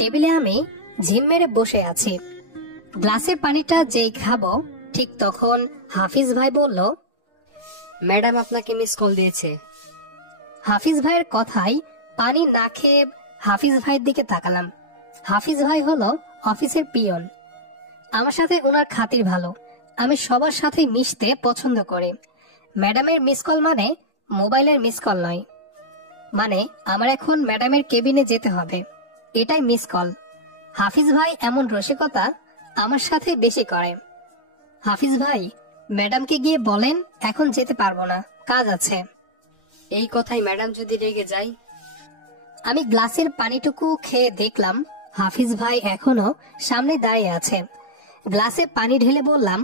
টেবিলে আমি ঝিম মেরে বসে আছি। গ্লাসের পানিটা যেই খাবো ঠিক তখন হাফিজ ভাই বলল, ম্যাডাম আপনাকে মিস কল দিয়েছে। হাফিজ ভাইয়ের কথাই পানি না খেয়ে হাফিজ ভাইয়ের দিকে তাকালাম। হাফিজ ভাই হলো অফিসের পিয়ন। আমার সাথে ওনার খাতির ভালো। আমি সবার সাথে মিশতে পছন্দ করি। ম্যাডামের মিস কল মানে মোবাইলের মিস কল নয়, মানে আমার এখন ম্যাডামের কেবিনে যেতে হবে, এটাই মিস কল। হাফিজ ভাই এমন রসিকতা আমার সাথে বেশি করে। হাফিজ ভাই, ম্যাডামকে গিয়ে বলেন এখন যেতে পারবো না, কাজ আছে। এই কথাই ম্যাডাম যদি রেগে যায়? আমি গ্লাসের পানিটুকু খেয়ে দেখলাম হাফিজ ভাই এখনো সামনে দাঁড়িয়ে আছে। গ্লাসে পানি ঢেলে বললাম,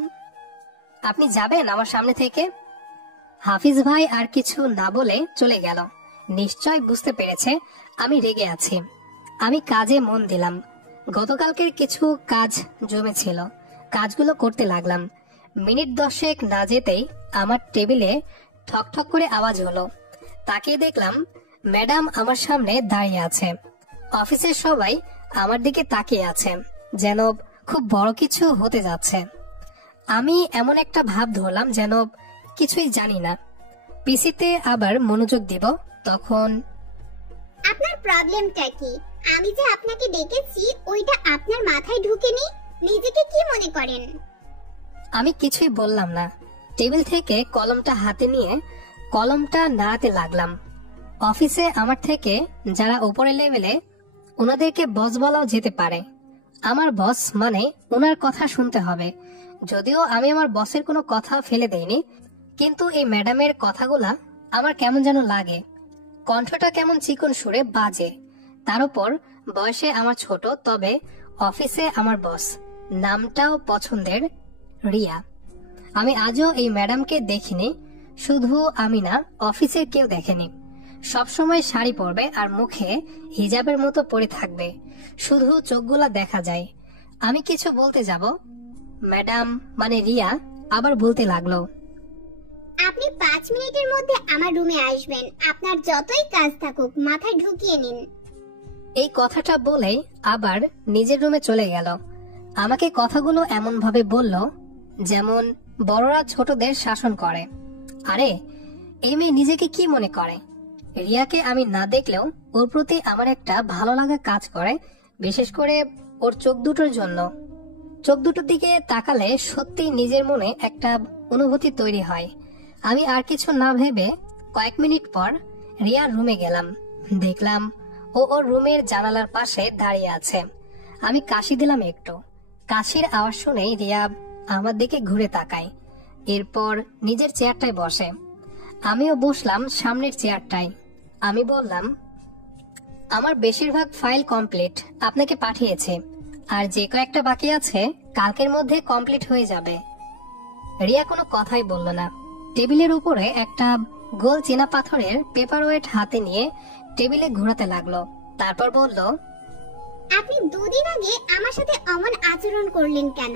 আপনি যাবেন আমার সামনে থেকে? হাফিজ ভাই আর কিছু না বলে চলে গেল। নিশ্চয় বুঝতে পেরেছে আমি রেগে আছি। আমি কাজে মন দিলাম। গতকালকের কিছু কাজ জমেছিল, কাজগুলো করতে লাগলাম। মিনিট 10 না যেতেই আমার টেবিলে ঠকঠক করে আওয়াজ হলো। তাকিয়ে দেখলাম ম্যাডাম আমার সামনে দাঁড়িয়ে আছে। অফিসের সবাই আমার দিকে তাকিয়ে আছে, যেন খুব বড় কিছু হতে যাচ্ছে। আমি এমন একটা ভাব ধরলাম যেন কিছুই জানি না। পিসিতে আবার মনোযোগ দিব, তখন আপনার প্রবলেমটা কি? আমি যে আপনাকে ডেকেছি ওইটা আপনার মাথায় ঢুকেনি? নিজেকে কি মনে করেন? আমি কিছুই বললাম না। টেবিল থেকে কলমটা হাতে নিয়ে কলমটা নাড়াতে লাগলাম। অফিসে আমার থেকে যারা উপরের লেভেলে, ওনাদেরকে বস বলাও যেতে পারে। আমার বস মানে ওনার কথা শুনতে হবে। যদিও আমি আমার বসের কোনো কথা ফেলে দেইনি, কিন্তু এই ম্যাডামের কথাগুলা আমার কেমন যেন লাগে। কণ্ঠটা কেমন চিকন সুরে বাজে। তার উপর বয়সে আমার ছোট, তবে অফিসে আমার বস। নামটাও পছন্দের, রিয়া। আমি আজও এই ম্যাডামকে দেখিনি। শুধু আমি না, অফিসের কেউ দেখেনি। সবসময় শাড়ি পরবে আর মুখে হিজাবের মতো পরে থাকবে, শুধু চোখগুলা দেখা যায়। আমি কিছু বলতে যাব, ম্যাডাম মানে রিয়া আবার বলতে লাগলো, আপনি 5 মিনিটের মধ্যে আমার রুমে আসবেন। আপনার যতই কাজ থাকুক মাথায় ঢুকিয়ে নিন। এই কথাটা বলেই আবার নিজের রুমে চলে গেল। আমাকে কথাগুলো এমন ভাবে বলল যেমন বড়রা ছোটদের শাসন করে। আরে, এই মেয়ে নিজেকে কি মনে করে? রিয়াকে আমি না দেখলেও ওর প্রতি আমার একটা ভালো লাগা কাজ করে, বিশেষ করে ওর চোখ দুটোর জন্য। চোখ দুটোর দিকে তাকালে সত্যি নিজের মনে একটা অনুভূতি তৈরি হয়। আমি আর কিছু না ভেবে কয়েক মিনিট পর রিয়ার রুমে গেলাম। দেখলাম ও ওর রুমের জানালার পাশে দাঁড়িয়ে আছে। আমি কাশি দিলাম একটু। কাশির আওয়াজ শুনেই রিয়া আমার দিকে ঘুরে তাকায়, এরপর নিজের চেয়ারটায় বসে। আমিও বসলাম সামনের চেয়ারটায়। আমি বললাম, আমার বেশিরভাগ ফাইল কমপ্লিট, আপনাকে পাঠিয়েছে, আর যে কয়েকটা বাকি আছে কালকের মধ্যে কমপ্লিট হয়ে যাবে। রিয়া কোনো কথাই বলল না। টেবিলের উপরে একটা গোল চীনা পাথরের পেপার ওয়েট হাতে নিয়ে টেবিলে ঘোরাতে লাগলো। তারপর বলল, আপনি 2 দিন আগে আমার সাথে অমন আচরণ করলেন কেন?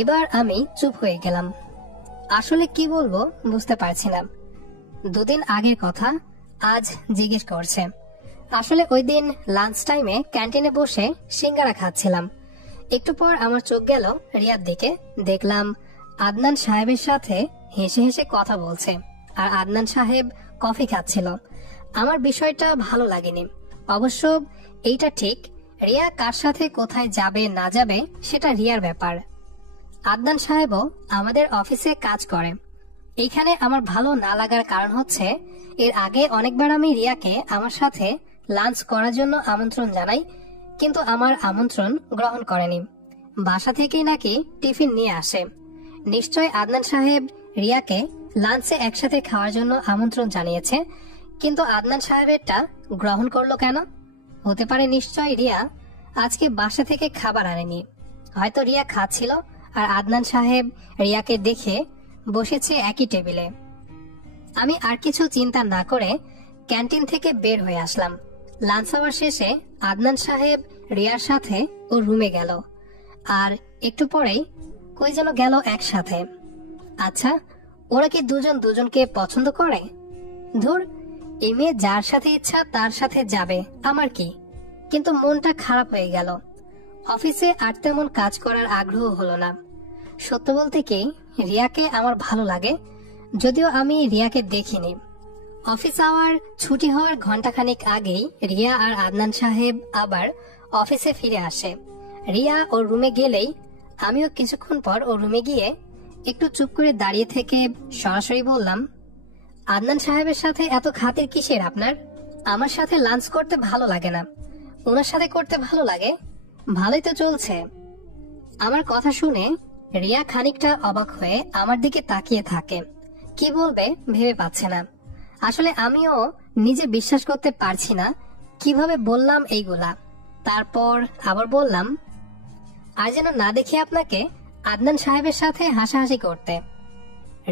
এবার আমি চুপ হয়ে গেলাম। আসলে কি বলবো বুঝতে পারছি না। 2 দিন আগের কথা আজ জিজ্ঞেস করছে। আসলে ওই দিন লাঞ্চ টাইমে ক্যান্টিনে বসে সিঙ্গারা খাচ্ছিলাম। একটু পর আমার চোখ গেল রিয়ার দিকে। দেখলাম আদনান সাহেবের সাথে হেসে হেসে কথা বলছে, আর আদনান সাহেব কফি খাচ্ছিল। আমার বিষয়টা ভালো লাগেনি। অবশ্য এইটা ঠিক, রিয়া কার সাথে কোথায় যাবে না যাবে সেটা রিয়ার ব্যাপার। আদনান সাহেবও আমাদের অফিসে কাজ করে। এইখানে আমার ভালো না লাগার কারণ হচ্ছে, এর আগে অনেকবার আমি রিয়াকে আমার সাথে লাঞ্চ করার জন্য আমন্ত্রণ জানাই, কিন্তু আমার আমন্ত্রণ গ্রহণ করেনি। বাসা থেকেই নাকি টিফিন নিয়ে আসে। নিশ্চয় আদনান সাহেব রিয়াকে লাঞ্চে একসাথে খাওয়ার জন্য আমন্ত্রণ জানিয়েছে, কিন্তু আদনান সাহেবেরটা গ্রহণ করলো কেন? হতে পারে নিশ্চয় রিয়া আজকে বাসা থেকে খাবার আনেনি। হয়তো রিয়া খাচ্ছিল আর আদনান সাহেব রিয়াকে দেখে বসেছে একই টেবিলে। আমি আর কিছু চিন্তা না করে ক্যান্টিন থেকে বের হয়ে আসলাম। লাঞ্চ আওয়ার শেষে আদনান সাহেব রিয়ার সাথে ওর রুমে গেল, আর একটু পরেই কই যেন গেল একসাথে। আচ্ছা, ওরা কি দুজন দুজনকে পছন্দ করে? ধুর, এই মেয়ে যার সাথে ইচ্ছা তার সাথে যাবে, আমার কি? কিন্তু মনটা খারাপ হয়ে গেল। অফিসে আর তেমন কাজ করার আগ্রহ হলো না। সত্য বলতে কি, রিয়াকে আমার ভালো লাগে, যদিও আমি রিয়াকে দেখিনি। অফিস আওয়ার ছুটি হওয়ার ঘন্টাখানেক আগেই রিয়া আর আদনান সাহেব আবার অফিসে ফিরে আসে। রিয়া ওর রুমে গেলেই আমিও কিছুক্ষণ পর ওর রুমে গিয়ে একটু চুপ করে দাঁড়িয়ে থেকে সরাসরি বললাম, আদনান সাহেবের সাথে এত খাতির কিসের আপনার? আমার সাথে লাঞ্চ করতে ভালো লাগে না, ওনার সাথে করতে ভালো লাগে। ভালোই তো চলছে। আমার কথা শুনে রিয়া খানিকটা অবাক হয়ে আমার দিকে তাকিয়ে থাকে। কি বলবে ভেবে পাচ্ছে না। আসলে আমিও নিজে বিশ্বাস করতে পারছি না কিভাবে বললাম এইগুলা। তারপর আবার বললাম, আর যেন না দেখি আপনাকে আদনান সাহেবের সাথে হাসাহাসি করতে।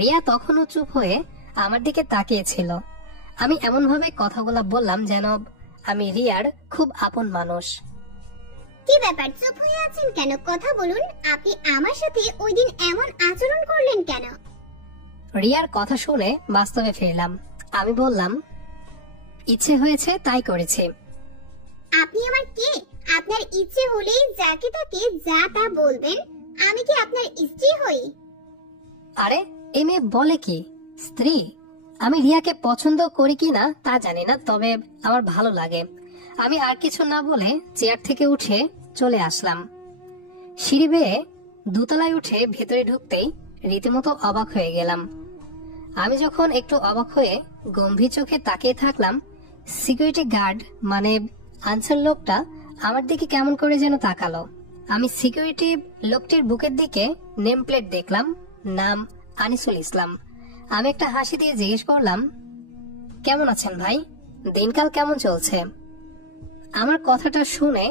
রিয়া তখনও চুপ হয়ে আমার দিকে তাকিয়েছিল। আমি এমন ভাবে কথাগুলা বললাম যেন আমি রিয়ার খুব আপন মানুষ। কি ব্যাপার, চুপ হয়ে আছেন কেন? কথা বলুন। আপনি আমার সাথে ওই দিন এমন আচরণ করলেন কেন? রিয়ার কথা শুনে বাস্তবে ফিরলাম। আমি বললাম, ইচ্ছে হয়েছে তাই করেছি। আপনি আমার কে? আপনার ইচ্ছে হলেই যাকে তাকে যা তা বলবেন? আমি কি আপনার স্ত্রী হই? আরে এ মেয়ে বলে কি, স্ত্রী? আমি রিয়াকে পছন্দ করি কি না তা জানি না, তবে আমার ভালো লাগে। আমি আর কিছু না বলে চেয়ার থেকে উঠে চলে আসলাম। সিঁড়ি বেয়ে দোতলায় উঠে ভেতরে ঢুকতেই রীতিমতো অবাক হয়ে গেলাম। আমি যখন একটু অবাক হয়ে গম্ভীর চোখে তাকিয়ে থাকলাম, সিকিউরিটি গার্ড মানে আনসার লোকটা আমার দিকে কেমন করে যেন তাকালো। আমি সিকিউরিটি লোকটির বুকের দিকে নেম প্লেট দেখলাম, নাম আনিসুল ইসলাম। আমি একটা হাসি দিয়ে জিজ্ঞেস করলাম, কেমন আছেন ভাই? দিনকাল কেমন চলছে? আমার কথাটা শুনে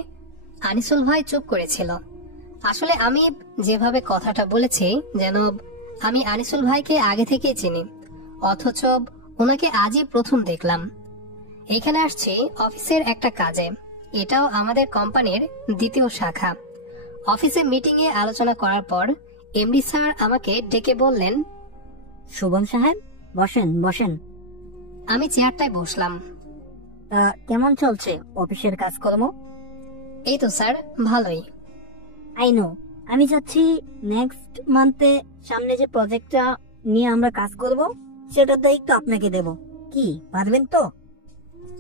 আনিসুল ভাই চুপ করেছিল। আসলে আমি যেভাবে কথাটা বলেছি যেন আমি আনিসুল ভাইকে আগে থেকেই চিনি, অথচ ওনাকে আজই প্রথম দেখলাম। এখানে আসছি অফিসের একটা কাজে, এটাও আমাদের কোম্পানির দ্বিতীয় শাখা। অফিসে মিটিং এ আলোচনা করার পর এমডি স্যার আমাকে ডেকে বললেন, শুভম সাহেব, বসেন বসেন। আমি চেয়ারটায় বসলাম। কেমন চলছে অফিসের কাজকর্ম? এই তো স্যার, ভালোই। আই নো, আমি চাচ্ছি নেক্সট মান্থে সামনে যে প্রজেক্টটা নিয়ে আমরা কাজ করব সেটার দায়িত্ব আপনাকে দেব। কি পারবেন তো?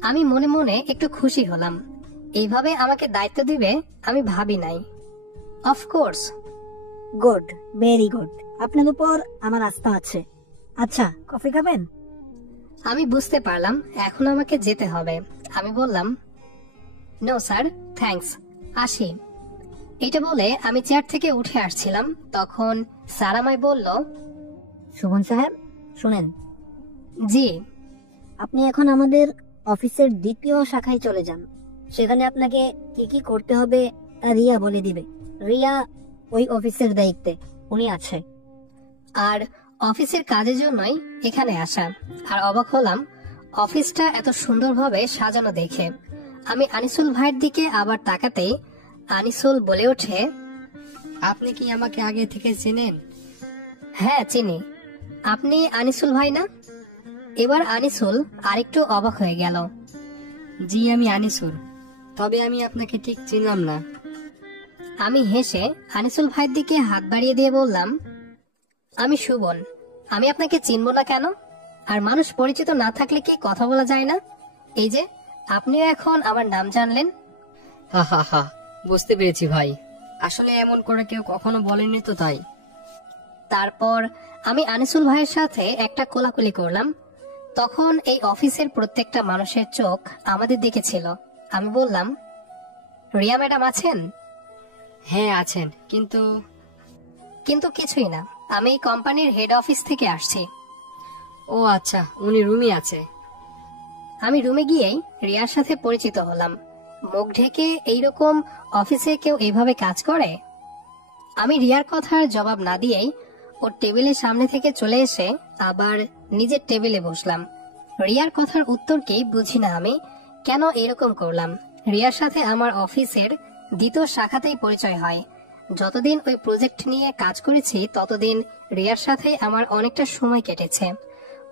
আমি মনে মনে একটু খুশি হলাম। এইভাবে আমাকে দায়িত্ব দিবে আমি ভাবি নাই। অফকোর্স। Good, very good. আপনার উপর আমার আস্থা আছে। আচ্ছা, কফি খাবেন? আমি বুঝতে পারলাম এখন আমাকে যেতে হবে। আমি বললাম, নো স্যার, থ্যাঙ্কস, আসি। এটা বলে আমি চেয়ার থেকে উঠে আসছিলাম, তখন স্যার আমায় বলল, শুভম সাহেব শুনেন, জি। আপনি এখন আমাদের অফিসের দ্বিতীয় শাখায় চলে যান। সেখানে আপনাকে কি কি করতে হবে তা রিয়া বলে দিবে। রিয়া ওই অফিসের দায়িত্বে, উনি আছে। আর অফিসের কাজের জন্যই এখানে আসা। আর অবাক হলাম অফিসটা এত সুন্দরভাবে সাজানো দেখে। আমি আনিসুল ভাইয়ের দিকে আবার তাকাতেই আনিসুল বলে ওঠে, আপনি কি আমাকে আগে থেকে চেনেন? হ্যাঁ চিনি। আপনি আনিসুল ভাই না? এবার আনিসুল আরেকটু অবাক হয়ে গেল। জি, আমি আনিসুল, তবে আমি আপনাকে ঠিক চিনলাম না। আমি হেসে আনিসুল ভাইয়ের দিকে হাত বাড়িয়ে দিয়ে বললাম, আমি সুবন। আমি আপনাকে চিনব না কেন? আর মানুষ পরিচিত না থাকলে কি কথা বলা যায় না? এই যে আপনিও এখন আমার নাম জানলেন। হা হা হা, বুঝতে পেরেছি ভাই। আসলে এমন করে কেউ কখনো বলেনি তো, তাই। তারপর আমি আনিসুল ভাইয়ের সাথে একটা কোলাকুলি করলাম। তখন এই অফিসের প্রত্যেকটা মানুষের চোখ আমাদের দিকে ছিল। আমি বললাম, রিয়া ম্যাডাম আছেন? হ্যাঁ আছেন, কিন্তু কিন্তু কিছুই না, আমি এই কোম্পানির হেড অফিস থেকে আসছি। ও আচ্ছা, উনি রুমে আছে। আমি রুমে গিয়েই রিয়ার সাথে পরিচিত হলাম। মুখ ঢেকে এইরকম অফিসে কেউ এইভাবে কাজ করে? আমি রিয়ার কথার জবাব না দিয়েই ওর টেবিলের সামনে থেকে চলে এসে আবার নিজের টেবিলে বসলাম। রিয়ার কথার উত্তর কি বুঝি না আমি কেন এরকম করলাম। রিয়ার সাথে আমার অফিসের দ্বিতীয় শাখাতেই পরিচয় হয়। যতদিন ওই প্রজেক্ট নিয়ে কাজ করেছি ততদিন রিয়ার সাথে আমার অনেকটা সময় কেটেছে।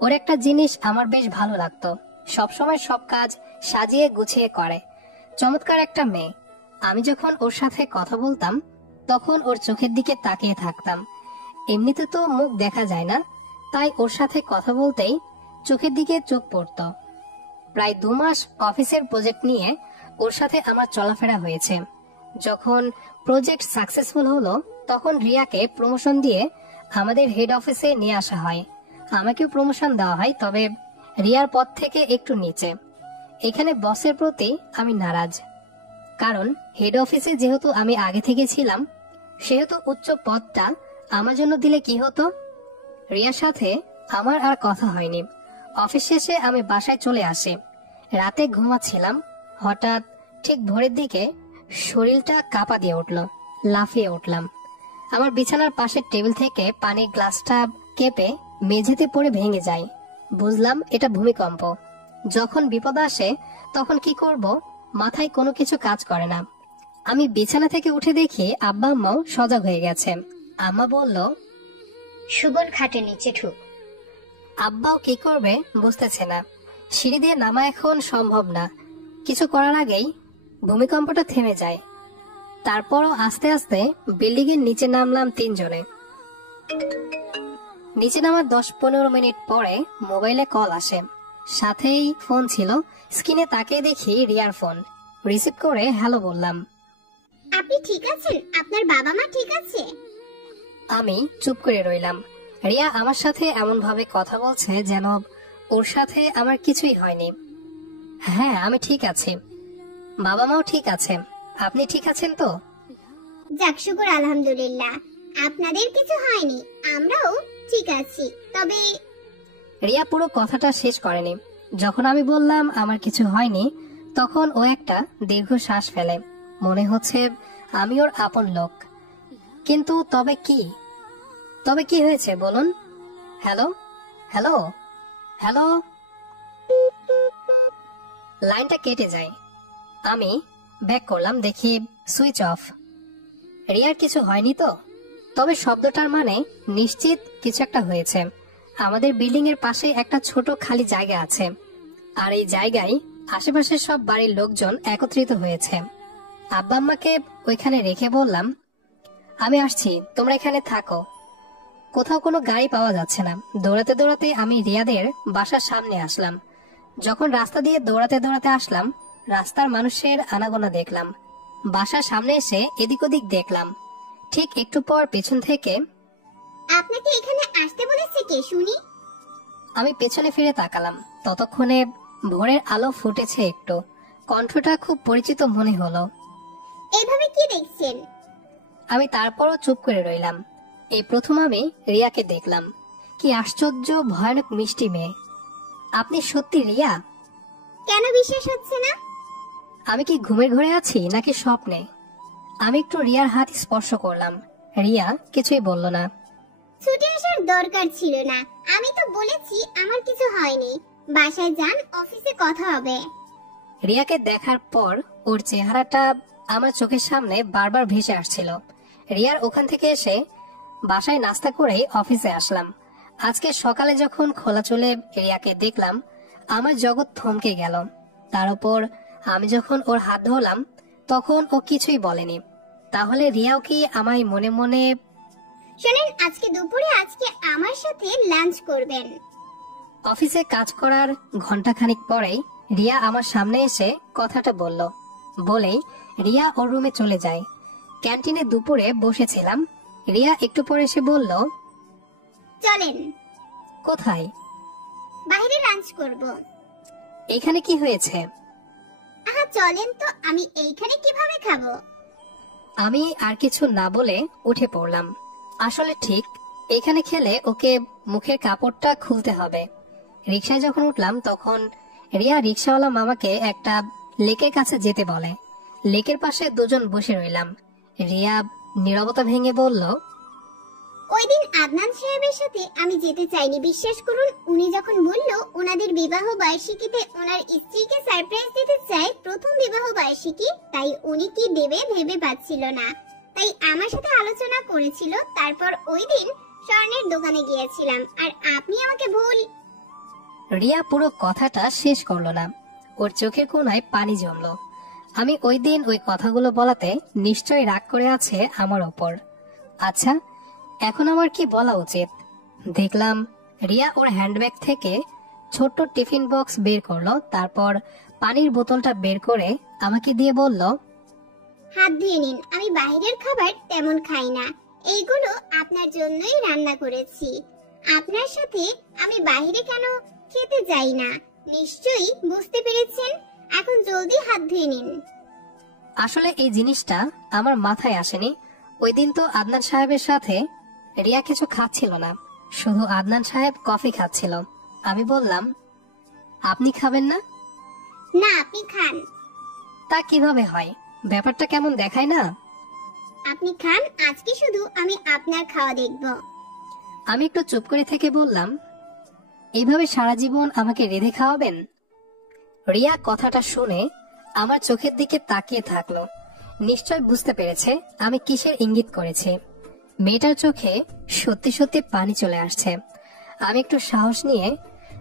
ওর একটা জিনিস আমার বেশ ভালো লাগতো, সবসময় সব কাজ সাজিয়ে গুছিয়ে করে। চমৎকার একটা মেয়ে। আমি যখন ওর সাথে কথা বলতাম তখন ওর চোখের দিকে তাকিয়ে থাকতাম। এমনিতে তো মুখ দেখা যায় না, তাই ওর সাথে কথা বলতেই চোখের দিকে চোখ পড়তো। প্রায় 2 মাস অফিসের প্রজেক্ট নিয়ে ওর সাথে আমার চলাফেরা হয়েছে। যখন প্রজেক্ট সাকসেসফুল হলো তখন রিয়াকে প্রমোশন দিয়ে আমাদের হেড অফিসে নিয়ে আসা হয়। আমাকেও প্রমোশন দেওয়া হয়, তবে রিয়ার পদ থেকে একটু নিচে। এখানে বসের প্রতি আমি নারাজ, কারণ হেড অফিসে যেহেতু আমি আগে থেকে ছিলাম, সেহেতু উচ্চ পদটা আমার জন্য দিলে কি হতো। রিয়ার সাথে আমার আর কথা হয়নি। অফিস শেষে আমি বাসায় চলে আসি। রাতে ঘুমাচ্ছিলাম, হঠাৎ ঠিক ভোরের দিকে শরীরটা কাঁপা দিয়ে উঠল। লাফিয়ে উঠলাম। আমার বিছানার পাশের টেবিল থেকে পানির গ্লাসটা কেঁপে মেঝেতে পড়ে ভেঙে যায়। বুঝলাম এটা ভূমিকম্প। যখন বিপদ আসে তখন কি করব মাথায় কোনো কিছু কাজ করে না। আমি বিছানা থেকে উঠে দেখি আব্বা আম্মাও সজাগ হয়ে গেছে। আম্মা বলল, সুবল খাটের নিচে ঢুক। আব্বাও কি করবে বুঝতেছে না। সিঁড়ি দিয়ে নামা এখন সম্ভব না। কিছু করার আগেই ভূমিকম্পটা থেমে যায়। তারপরও আস্তে আস্তে বিল্ডিং এর নিচে নামলাম 3 জনে। নিচে নামার 10-15 মিনিট পরে মোবাইলে কল আসে। সাথেই ফোন ছিল। স্ক্রিনে তাকিয়ে দেখি রিয়ার ফোন। রিসিভ করে হ্যালো বললাম। আপনি ঠিক আছেন? আপনার বাবা মা ঠিক আছে? আমি চুপ করে রইলাম। রিয়া আমার সাথে এমন ভাবে কথা বলছে যেন ওর সাথে আমার কিছুই হয়নি। হ্যাঁ, আমি ঠিক আছি। বাবা মাও ঠিক আছে। আপনি ঠিক আছেন তো? যাক, শুকর আলহামদুলিল্লাহ। আপনাদের কিছু হয়নি, আমরাও ঠিক আছি। তবে রিয়া পুরো কথাটা শেষ করেনি। যখন আমি বললাম আমার কিছু হয়নি, তখন ও একটা দীর্ঘ শ্বাস ফেলে। মনে হচ্ছে আমি ওর আপন লোক। কিন্তু তবে কি হয়েছে বলুন? Hello hello hello. লাইনটা কেটে যায়। আমি ব্যাক করলাম, দেখি সুইচ অফ। রিয়ার কিছু হয়নি তো? তবে শব্দটার মানে নিশ্চিত কিছু একটা হয়েছে। আমাদের বিল্ডিং এর পাশে একটা ছোট খালি জায়গা আছে, আর এই জায়গায় আশেপাশের সব বাড়ির লোকজন একত্রিত হয়েছে। আব্বা আম্মাকে ওইখানে রেখে বললাম, আমি আসছি, তোমরা এখানে থাকো। কোথাও কোনো গাড়ি পাওয়া যাচ্ছে না। দৌড়াতে দৌড়াতে আমি রিয়াদের বাসার সামনে আসলাম। যখন রাস্তা দিয়ে দৌড়াতে দৌড়াতে আসলাম, রাস্তার মানুষের আনাগোনা দেখলাম। বাসার সামনে এসে এদিক ওদিক দেখলাম। ঠিক একটু পর পেছন থেকে, আপনাকে এখানে আসতে বলেছে কে শুনি? আমি পেছনে ফিরে তাকালাম। ততক্ষণে ভোরের আলো ফুটেছে একটু। কণ্ঠটা খুব পরিচিত মনে হলো। এইভাবে কি দেখছেন? আমি তারপরও চুপ করে রইলাম। এই প্রথম আমি রিয়াকে দেখলাম। কি আশ্চর্য ভয়ানক মিষ্টি মেয়ে। আপনি সত্যি রিয়া? কেন বিশ্বাস হচ্ছে না? আমি কি ঘুমের ঘরে আছি নাকি স্বপ্নে? আমি একটু রিয়ার হাত স্পর্শ করলাম। রিয়া কিছুই বলল না। ছুটে আসার দরকার ছিল না। আমি তো বলেছি আমার কিছু হয়নি। বাসায় যান, অফিসে কথা হবে। রিয়াকে দেখার পর ওর চেহারাটা আমার চোখের সামনে বারবার ভেসে আসছিল। রিয়ার ওখান থেকে এসে বাসায় নাস্তা করে অফিসে আসলাম। আজকে সকালে যখন খোলা চুলে রিয়াকে দেখলাম, আমার জগৎ থমকে গেল। তার উপর আমি যখন ওর হাত ধরলাম তখন ও কিছুই বলেনি। তাহলে রিয়াও কি আমায় মনে মনে? শুনেন, আজকে দুপুরে আমার সাথে লাঞ্চ করবেন। অফিসে কাজ করার ঘন্টাখানিক পরেই রিয়া আমার সামনে এসে কথাটা বলল। বলেই রিয়া ওর রুমে চলে যায়। ক্যান্টিনে দুপুরে বসেছিলাম। রিয়া একটু পরে এসে বলল, চলেন। কোথায়? বাইরে লাঞ্চ করব। এখানে কি হয়েছে? আহা চলেন তো। আমি এইখানে কিভাবে খাবো? আমি আর কিছু না বলে উঠে পড়লাম। আসলে ঠিক এখানে খেলে ওকে মুখের কাপড়টা খুলতে হবে। রিকশায় যখন উঠলাম তখন রিয়া রিকশাওয়ালা মামাকে একটা লেকের কাছে যেতে বলে। লেকের পাশে দুজন বসে রইলাম। রিয়া নীরবতা ভেঙে বলল, ওই দিন আদনান সাহেবের সাথে আমি যেতে চাইনি, বিশ্বাস করুন। উনি যখন বলল ওনাদের বিবাহ বার্ষিকীতে ওনার স্ত্রীকে সারপ্রাইজ দিতে চায়, প্রথম বিবাহ বার্ষিকী, তাই উনি কি দেবে ভেবে পাচ্ছিল না। তাই আমার সাথে আলোচনা করেছিল। তারপর ওই দিন স্বর্ণের দোকানে গিয়েছিলাম, আর আপনি আমাকে ভুল। রিয়া পুরো কথাটা শেষ করলো না। ওর চোখের কোণায় পানি জমলো। আমি ওই দিন ওই কথাগুলো বলাতে নিশ্চয়ই রাগ করে আছে আমার ওপর। আচ্ছা, এখন আমার কি বলা উচিত? দেখলাম রিয়া ওর হ্যান্ডব্যাগ থেকে ছোট্ট টিফিন বক্স বের করলো, তারপর পানির বোতলটা বের করে আমাকে দিয়ে বলল, হাত ধুয়ে নিন, আমি বাইরের খাবার তেমন খাই না, এইগুলো আপনার জন্যই রান্না করেছি। আপনার সাথে আমি বাইরে কেন খেতে যাই না নিশ্চয়ই বুঝতে পেরেছেন। এখন জলদি হাত ধুয়ে নিন। আসলে এই জিনিসটা আমার মাথায় আসেনি। ওই দিন তো আদনান সাহেবের সাথে রিয়া কিছু খাচ্ছিল না, শুধু আদনান সাহেব কফি খাচ্ছিল। আমি বললাম, আপনি খাবেন না? না, আপনি খান। তা কিভাবে হয়? ব্যাপারটা কেমন দেখায় না? আপনি খান, আজকে শুধু আমি আপনার খাওয়া দেখব। আমি একটু চুপ করে থেকে বললাম, এইভাবে সারা জীবন আমাকে রেঁধে খাওয়াবেন? রিয়া কথাটা শুনে আমার চোখের দিকে তাকিয়ে থাকলো। নিশ্চয় বুঝতে পেরেছে আমি কিসের ইঙ্গিত করেছি। মেয়েটার চোখে সত্যি সত্যি পানি চলে আসছে। আমি একটু সাহস নিয়ে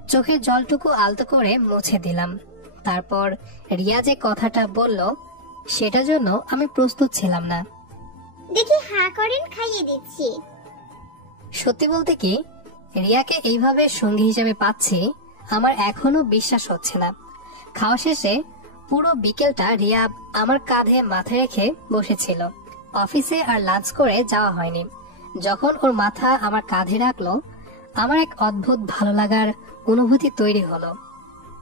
চোখের জলটুকু আলতো করে মুছে দিলাম। তারপর রিয়া যে কথাটা বলল সেটার জন্য আমি প্রস্তুত ছিলাম না। দেখি হা করেন, খাইয়ে দিচ্ছি। সত্যি বলতে কি, রিয়াকে এইভাবে সঙ্গী হিসেবে পাচ্ছি আমার এখনো বিশ্বাস হচ্ছে না। খাওয়া শেষে পুরো বিকেলটা রিয়া আমার কাঁধে মাথা রেখে বসেছিল। অফিসে আর লাঞ্চ করে যাওয়া হয়নি। যখন ওর মাথা আমার কাঁধে রাখলো, আমার এক অদ্ভুত ভালো লাগার অনুভূতি তৈরি হলো।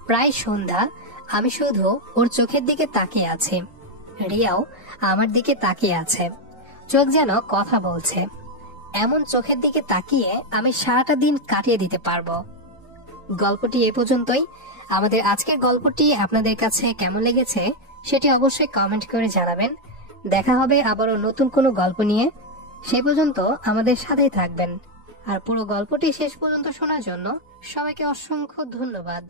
প্রায় সন্ধ্যা, আমি শুধু ওর চোখের দিকে তাকিয়ে আছি। রিয়াও আমার দিকে তাকিয়ে আছে, চোখ যেন কথা বলছে। এমন চোখের দিকে তাকিয়ে আমি সারাটা দিন কাটিয়ে দিতে পারবো। গল্পটি এ পর্যন্তই। আমাদের আজকের গল্পটি আপনাদের কাছে কেমন লেগেছে সেটি অবশ্যই কমেন্ট করে জানাবেন। দেখা হবে আবারও নতুন কোনো গল্প নিয়ে। সেই পর্যন্ত আমাদের সাথেই থাকবেন। আর পুরো গল্পটি শেষ পর্যন্ত শোনার জন্য সবাইকে অসংখ্য ধন্যবাদ।